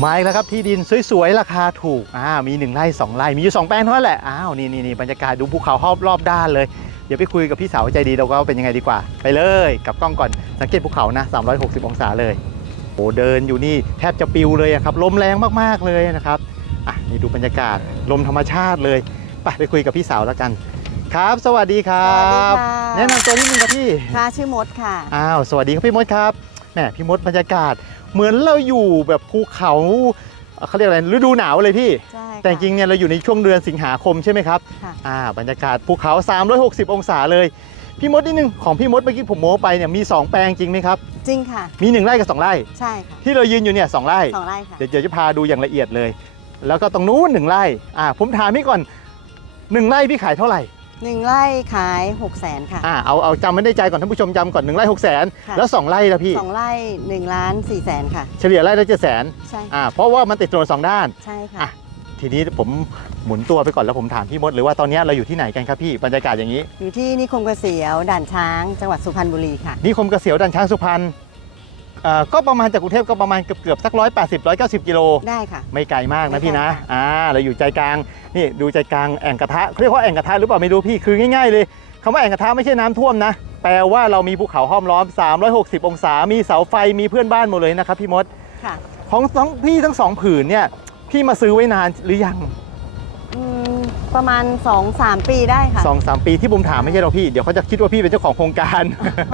มาอีกแล้วครับที่ดินสวยๆ ราคาถูกอ่ามีหนึ่งไร่สองไร่มีอยู่สองแปลงเท่านั้นแหละอ้าวนี่นี่นี่บรรยากาศดูภูเขารอบรอบด้านเลย เดี๋ยวไปคุยกับพี่สาวใจดีเราก็เป็นยังไงดีกว่า ไปเลยกับกล้องก่อนสังเกตภูเขานะ 360 องศาเลยโอ้เดินอยู่นี่แทบจะปิวเลยอะครับลมแรงมากๆเลยนะครับอะนี่ดูบรรยากาศลมธรรมชาติเลยไปไปคุยกับพี่สาวแล้วกัน ครับ สวัสดีครัสวัสดีบค่ะแนะนำตัวนิดนึงครับพี่ค่ะชื่อมดค่ะอ้าวสวัสดีครับพี่มดครับแหมพี่มดบรรยากาศ เหมือนเราอยู่แบบภูเขาเอ่อเขาเรียกอะไรฤดูหนาวเลยพี่ ใช่ค่ะ แต่จริงๆเนี่ยเราอยู่ในช่วงเดือนสิงหาคมใช่ไหมครับค่ะ อ่าบรรยากาศภูเขา 360 องศาเลย พี่มดนิดนึงของพี่มดเมื่อกี้ผมโม้ไปเนี่ยมี 2 แปลงจริงไหมครับ จริงค่ะ มี 1 ไร่กับ 2 ไร่ ใช่ค่ะที่เรายืนอยู่เนี่ยสองไร่ สองไร่ค่ะ เดี๋ยวเดี๋ยวจะพาดูอย่างละเอียดเลย แล้วก็ตรงนู้นหนึ่งไร่อ่าผมถามพี่ก่อนหนึ่งไร่พี่ขายเท่าไหร่ หนึ่งไร่ขาย6กแสนค่ะ อ่าเอาเอาจำไม่ได้ใจก่อนท่านผู้ชมจำก่อนหนึ่งไร่หกแสนค่ะ แล้วสองไร่ละพี่ สองไร่หนึ่งล้านสี่แสนค่ะ เฉลี่ยไร่ละเจ็ดแสนใช่อ่าเพราะว่ามันติดถนนสองด้าน ใช่อะค่ะ ทีนี้ผมหมุนตัวไปก่อนแล้วผมถามพี่มดเลยว่าตอนนี้เราอยู่ที่ไหนกันครับพี่บรรยากาศอย่างนี้ อยู่ที่นิคมเกษียวด่านช้างจังหวัดสุพรรณบุรีค่ะ นิคมเกษียวดันช้างสุพรรณเอ่อก็ประมาณจากกรุงเทพก็ประมาณเกือบเกือบๆสักร้อยแปดสิบร้อยเก้าสิบกิโลได้ค่ะ ไม่ไกลมากนะพี่นะไม่ไกลค่ะอ่าเราอยู่ใจกลางนี่ดูใจกลางแอ่งกระทะเขาเรียกว่าแอ่งกระทะหรือเปล่าไม่รู้พี่คือง่ายๆเลยคำว่าแอ่งกระทะไม่ใช่น้ำท่วมนะแปลว่าเรามีภูเขาห้อมล้อม 360 องศา มีเสาไฟมีเพื่อนบ้านหมดเลยนะครับพี่มดค่ะของทั้งพี่ทั้งสองผืนเนี่ยพี่มาซื้อไว้นานหรือยังอืมประมาณ 2-3 ปีได้ค่ะสองสามปีที่ผมถามไม่ใช่หรอกพี่ เดี๋ยวเขาจะคิดว่าพี่เป็นเจ้าของโครงการ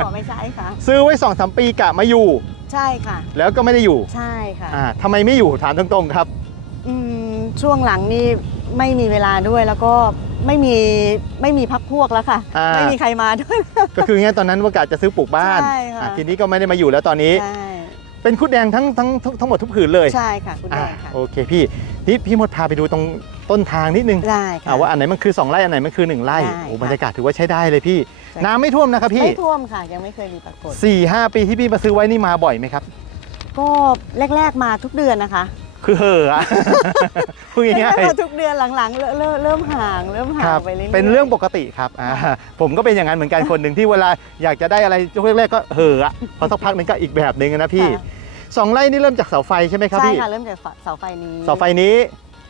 ขอไม่ใช่ค่ะ ซื้อไว้สองสามปีกะมาอยู่ ใช่ค่ะ แล้วก็ไม่ได้อยู่ใช่ค่ะอ่าทำไมไม่อยู่ถามตรงๆครับ อืมช่วงหลังนี่ไม่มีเวลาด้วยแล้วก็ไม่มีไม่มีพักพวกแล้วค่ะ อ่า ไม่มีใครมาด้วย ก็คืองั้นตอนนั้นว่ากะจะซื้อปลูกบ้านใช่ค่ะ อะทีนี้ก็ไม่ได้มาอยู่แล้วตอนนี้ ใช่เป็นคุดแดงทั้งทั้งทั้งทั้งหมดทุกผืนเลยใช่ค่ะคุณแดอ่างค่ะ โอเคพี่นี่พี่มดพาไปดูตรง ต้นทางนิดนึงได้ค่ะอ่าว่าอันไหนมันคือ 2ไร่อันไหนมันคือ 1ไร่ได้โอ้ค่ะบรรยากาศถือว่าใช้ได้เลยพี่ ใช่ น้ำไม่ท่วมนะครับพี่ไม่ท่วมค่ะ ยังไม่เคยมีปรากฏ สี่ห้าปีที่พี่มาซื้อไว้นี่มาบ่อยไหมครับ ก็แรก ๆ มาทุกเดือนนะคะคือเห่อะพูดง่ายแรกๆๆมาทุกเดือนหลังๆ เริ่มเริ่มเริ่มห่าง เริ่มห่าคงรับไปเรื่อยๆ เป็นเรื่องปกติครับอ่าผมก็เป็นอย่างนั้นเหมือนกันคนหนึ่งที่เวลาอยากจะได้อะไรช่วงแรกๆก็เห่อะพอสักพักหนึงก็อีกแบบหนึ่งนะพี่ค่ะ สองไร่นี่เริ่มจากเสาไฟใช่ไหมครับใช่พี่ค่ะ เริ่มจากเสาไฟนี้เสาไฟนี้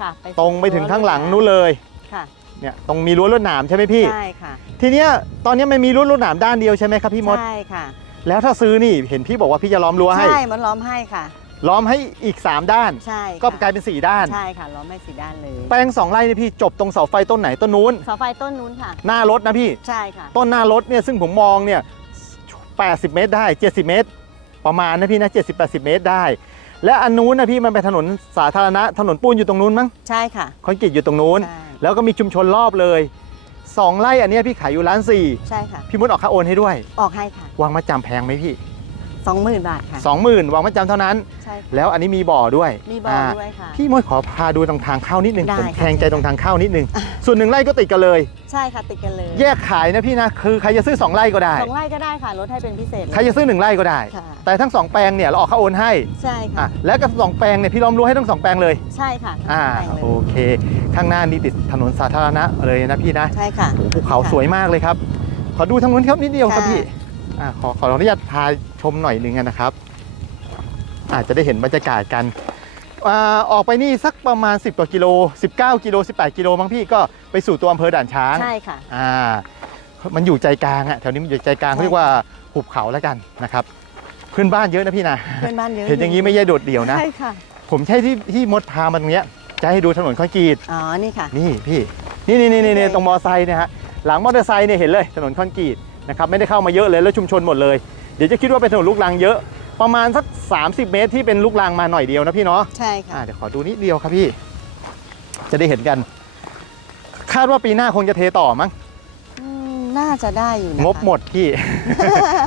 ค่ะตรงไปถึงข้างหลังนู้นเลยค่ะเนี่ยตรงมีรั้วลวดหนามใช่ไหมพี่ ใช่ค่ะทีเนี้ยตอนเนี้ยมันมีรั้วลวดหนามด้านเดียวใช่ไหมครับพี่มด ใช่ค่ะแล้วถ้าซื้อนี่เห็นพี่บอกว่าพี่จะล้อมรั้วให้ ใช่มันล้อมให้ค่ะ ล้อมให้อีก 3 ด้าน ใช่ก็ค่ะกลายเป็น 4 ด้าน ใช่ค่ะล้อมให้สีด้านเลยแปลงสองไร่นี่พี่จบตรงเสาไฟต้นไหนต้นนู้น เสาไฟต้นนู้นค่ะ หน้ารถนะพี่ ใช่ค่ะ ต้นหน้ารถเนี่ยซึ่งผมมองเนี่ย 80 เมตรได้ 70 เมตร ประมาณนะพี่นะ 70 80 เมตรได้ และอันนู้นนะพี่มันเป็นถนนสาธารณะถนนปูนอยู่ตรงนู้นมั้งใช่ค่ะ คอนกรีตอยู่ตรงนู้น ใช่ แล้วก็มีชุมชนรอบเลยสองไร่อันเนี้ยพี่ขายอยู่ล้านสี่ใช่ค่ะ พี่มดออกค่าโอนให้ด้วย ออกให้ค่ะ วางมาจำแพงไหมพี่ สองหมื่นบาทค่ะสองหมื่นวางมาจำเท่านั้น ใช่ค่ะแล้วอันนี้มีบ่อด้วยมีบอลาด้วยค่ะ พี่มดขอพาดูตรงทางเข้านิดนึงได้ผมค่ะ แทงใจตรงทางเข้านิดนึง ส่วนหนึ่งไร่ก็ติดกันเลย ใช่ค่ะติดกันเลยแยกขายนะพี่นะคือใครจะซื้อ2ไร่ก็ได้ สองไร่ก็ได้ค่ะลดให้เป็นพิเศษเลย ใครจะซื้อ1ไร่ก็ได้ ค่ะ แต่ทั้ง2แปลงเนี่ยเราออกค่าโอนให้ใช่อะค่ะ แล้วกับสองแปลงเนี่ยพี่ล้อมรั้วให้ทั้งสองแปลงเลย ใช่ค่ะอ่าทั้งสงแปลงเลยโอเค ข้างหน้านี่ติดถนนสาธารณะเลยนะพี่นะใช่ค่ะ โอ้โหภูเขาสวยมากเลยครับ ขอดูทางนู้นครับนิดเดียวครับค่ะ พี่ อ่าขอขออนุญาตพาชมหน่อยหนึงนะครับ อาจจะได้เห็นบรรยากาศกันอ่าออกไปนี่สักประมาณ 10กว่ากิโล 19 กิโล 18 กิโลมั้งพี่ก็ไปสู่ตัวอำเภอด่านช้างใช่ค่ะอ่ามันอยู่ใจกลางอะแถวนี้มันอยู่ใจกลางใช่เขาเรียกว่าหุบเขาแล้วกันนะครับเพื่อนบ้านเยอะนะพี่นะเพื่อนบ้านเยอะเห็นอย่างนี้ไม่ใช่โดดเดี่ยวนะใช่ค่ะผมใช่ที่ที่มดพามาตรงเนี้ยจะให้ดูถนนคอนกรีตอ๋อนี่ค่ะนี่พี่นี่นี่นี่นี่นี่ตรงมอไซค์เนี่ยฮะหลังมอเตอร์ไซค์เนี่ยเห็นเลยถนนคอนกรีต นะครับไม่ได้เข้ามาเยอะเลยแล้วชุมชนหมดเลย เดี๋ยวจะคิดว่าเป็นถนนลูกรังเยอะ ประมาณสัก 30 เมตรที่เป็นลูกรังมาหน่อยเดียวนะพี่เนาะใช่ค่ะ อ่าเดี๋ยวขอดูนิดเดียวครับพี่ จะได้เห็นกัน คาดว่าปีหน้าคงจะเทต่อมั้ง อืมน่าจะได้อยู่นะคะงบหมดพี่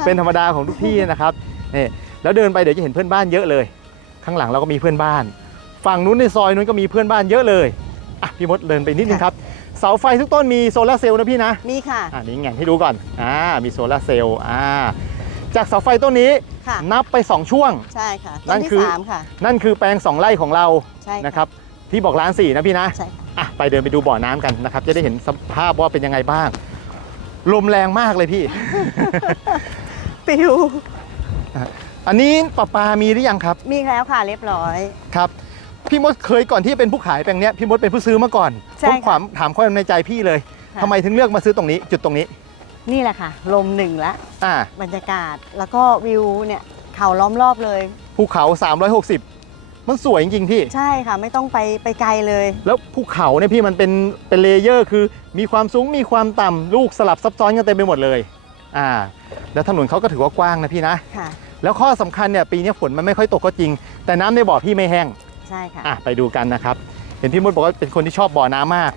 เป็นธรรมดาของทุกที่นะครับนี่แล้วเดินไปเดี๋ยวจะเห็นเพื่อนบ้านเยอะเลย ข้างหลังเราก็มีเพื่อนบ้าน ฝั่งนู้นในซอยนู้นก็มีเพื่อนบ้านเยอะเลยอะพี่มดเดินไปนิดนึงครับ เสาไฟทุกต้นมีโซลาร์เซลล์นะพี่นะมีค่ะ อ่านี่แง่งให้ดูก่อนอ่ามีโซลาร์เซลล์อ่าจากเสาไฟต้นนี้ค่ะ นับไป 2 ช่วง ใช่ค่ะนั่ต้นนที่คือ สามค่ะ นั่นคือแปลง 2 ไร่ของเราใช่ค่ะ นะครับที่บอกล้านสี่นะพี่นะ ใช่ค่ะอะไปเดินไปดูบ่อน้ำกันนะครับ จะได้เห็นสภาพว่าเป็นยังไงบ้าง ลมแรงมากเลยพี่ ปิวอันนี้ประปามีหรือยังครับ มีแล้วค่ะเรียบร้อย ครับ พี่มดเคยก่อนที่จะเป็นผู้ขายแปลงเนี้ยพี่มดเป็นผู้ซื้อมาก่อนใช่ผมค่ะความถามความในใจพี่เลยค่ะทำไมถึงเลือกมาซื้อตรงนี้ จุดตรงนี้ นี่แหละค่ะ ลมหนึ่งละอ่าบรรยากาศแล้วก็วิวเนี่ยเขาล้อมรอบเลย ภูเขา 360 มันสวยจริงๆพี่ ใช่ค่ะ ไม่ต้องไปไปไกลเลย แล้วภูเขาเนี่ยพี่มันเป็นเป็นเลเยอร์คือ มีความสูงมีความต่ำลูกสลับซับซ้อนกันเต็มไปหมดเลยอ่าแล้วถนนเขาก็ถือว่ากว้างนะพี่นะ ค่ะ แล้วข้อสำคัญเนี่ยปีนี้ฝนมันไม่ค่อยตกก็จริง แต่น้ำในบ่อพี่ไม่แห้ง ใช่ค่ะอะไปดูกันนะครับ เห็นพี่มดบอกว่าเป็นคนที่ชอบบ่อน้ำมาก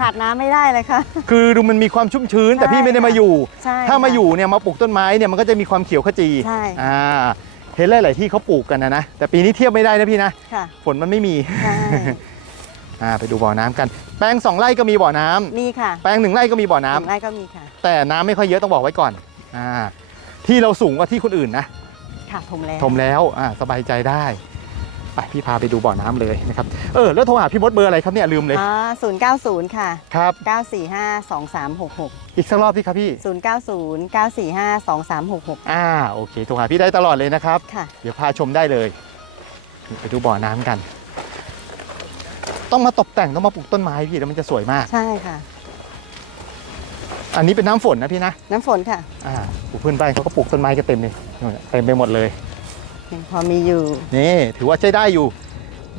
ขาดน้ำไม่ได้เลยค่ะ คือดูมันมีความชุ่มชื้นแต่ใช่พี่ไม่ได้มาค่ะอยู่ ใช่ถ้ามาค่ะอยู่เนี่ยมาปลูกต้นไม้เนี่ยมันก็จะมีความเขียวขจีใช่ อ่าเห็นหลาย ๆ ที่เขาปลูกกันนะนะแต่ปีนี้เทียบไม่ได้นะพี่นะค่ะ ฝนมันไม่มีใช่ อ่าไปดูบ่อน้ำกัน แปลงสองไร่ก็มีบ่อน้ำนี่ค่ะแปลงหนึ่งไร่ก็มีบ่อน้ำถึงไร่ก็มีค่ะ แต่น้ำไม่ค่อยเยอะต้องบอกไว้ก่อนอ่าที่เราสูงกว่าที่คนอื่นนะค่ะถมแล้ว ชมแล้วอ่าสบายใจได้ ไปพี่พาไปดูบ่อน้ำเลยนะครับเออแล้วโทรหาพี่มดเบอร์อะไรครับเนี่ยลืมเลยอ่าศูนย์เก้าศูนย์ค่ะครับเก้าสี่ห้าสองสามหกหกอีกสักรอบพี่ครับพี่ศูนย์เก้าศูนย์เก้าสี่ห้าสองสามหกหกอ่าโอเคโทรหาพี่ได้ตลอดเลยนะครับค่ะเดี๋ยวพาชมได้เลยนี่ไปดูบ่อน้ำกัน ต้องมาตกแต่งต้องมาปลูกต้นไม้พี่แล้วมันจะสวยมากใช่ค่ะ อันนี้เป็นน้ำฝนนะพี่นะน้ำฝนค่ะอ่าปลูกเพื่อนบ้านเขาก็ปลูกต้นไม้กันเต็มเลยนู่นเต็มไปหมดเลย ยังพอมีอยู่ นี่ถือว่าใช้ได้อยู่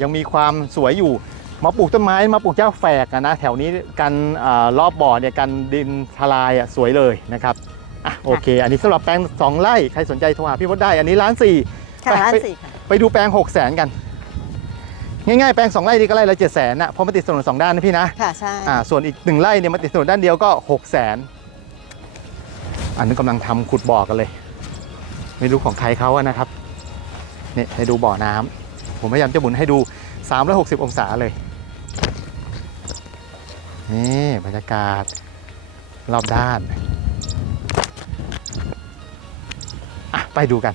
ยังมีความสวยอยู่ มาปลูกต้นไม้มาปลูกเจ้าแฝกอะนะแถวนี้กันอารอบบ่อเนี่ยกันดินทลายอะสวยเลยนะครับอะโอเค อันนี้สำหรับแปลงสองไร่ใครสนใจโทรหาพี่มดได้ อันนี้ล้านสี่ค่ะไปร้านไปสี่ค่ะ ไปดูแปลง6 0แสนกัน ง่ายๆแปลง2ไร่นี่ก็ไร่ละ7 0 0 0 0นะเพราะมันติดถนนสองด้านนะพี่นะ ค่ะใช่ อ่าส่วนอีก1ไร่เนี่ยมันติดถนนด้านเดียวก็6 0 0แสนอันนี้กำลังทำขุดบ่อกันเลย ไม่รู้ของใครเขาอะนะครับ นี่ให้ดูบ่อน้ำผมพยายามจะหมุนให้ดู 360 องศาเลย นี่บรรยากาศรอบด้านอะไปดูกัน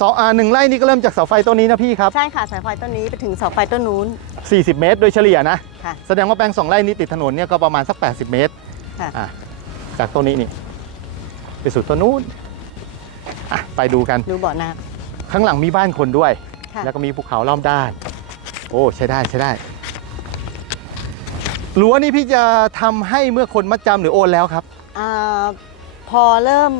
สองอ่าหนึ่งไร่นี่ก็เริ่มจากเสาไฟต้นนี้นะพี่ครับ ใช่ค่ะสายไฟต้นนี้ไปถึงเสาไฟต้นนู้น 40 เมตร โดยเฉลี่ยนะ ค่ะ แสดงว่าแปลงสองไร่นี้ติดถนนเนี่ยก็ประมาณสัก 80 เมตร ค่ะอะจากต้นนี้นี่ ไปสู่ต้นนู้นอะไปดูกัน ดูบ่อน้ ข้างหลังมีบ้านคนด้วยำค่ะแล้วก็มีภูเขาล้อมด้าน โอ้ใช้ได้ใช้ได้รั้วนี่พี่จะทำให้เมื่อคนมัดจำหรือโอนแล้วครับ อ่าพอเริ่ม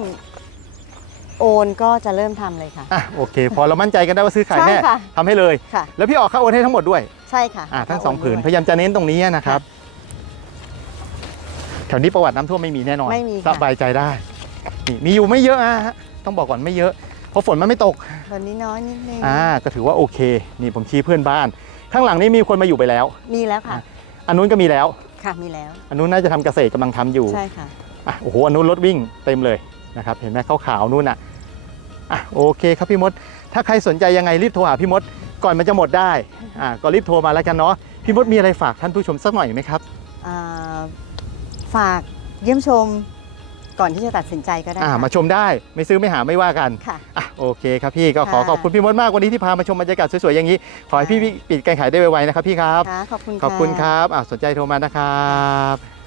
โอนก็จะเริ่มทำเลยค่ะ อะโอเค พอเรามั่นใจกันได้ว่าซื้อขายใช่แน่ค่ะ ทำให้เลย ค่ะ แล้วพี่ออกค่าโอนให้ทั้งหมดด้วยใช่ค่ะอะทั้งสองโนผืนด้วยพยายามจะเน้นตรงนี้นะครับ แถวนี้ประวัติน้ำท่วมไม่มีแน่นอนไม่มีสค่ะบายใจได้นี่มีอยู่ไม่เยอะอะฮะต้องบอกก่อนไม่เยอะ เพราะฝนมันไม่ตกตอนนี้น้อยนิดนึงอ่าก็ถือว่าโอเค นี่ผมชี้เพื่อนบ้าน ข้างหลังนี่มีคนมาอยู่ไปแล้ว มีแล้วค่ะ อันนู้นก็มีแล้วค่ะมีแล้ว อันนู้นน่าจะทำเกษตรกำลังทำอยู่ใช่ค่ะอะโอ้โหอันนู้นรถวิ่งเต็มเลยนะครับเห็นไหมขาวๆนู่นอะอะโอเคครับพี่มด ถ้าใครสนใจยังไงรีบโทรหาพี่มดก่อนมันจะหมดได้อ่าก็รีบโทรมาแล้วกันเนาะพี่มดมีอะไรฝากท่านผู้ชมสักหน่อยไหมครับอ่าฝากเยี่ยมชม ก่อนที่จะตัดสินใจก็ได้อ่าค่ะ มาชมได้ไม่ซื้อไม่หาไม่ว่ากันค่ะ อะโอเคครับพี่ก็ขอค่ะขอบคุณพี่มดมากวันนี้ที่พามาชมบรรยากาศสวยๆอย่างนี้ ขอให้พี่ปิดการขายได้ไวๆนะครับพี่ครับ ค่ะขอบคุณขอบคุณะครับอะสนใจโทรมานะครับ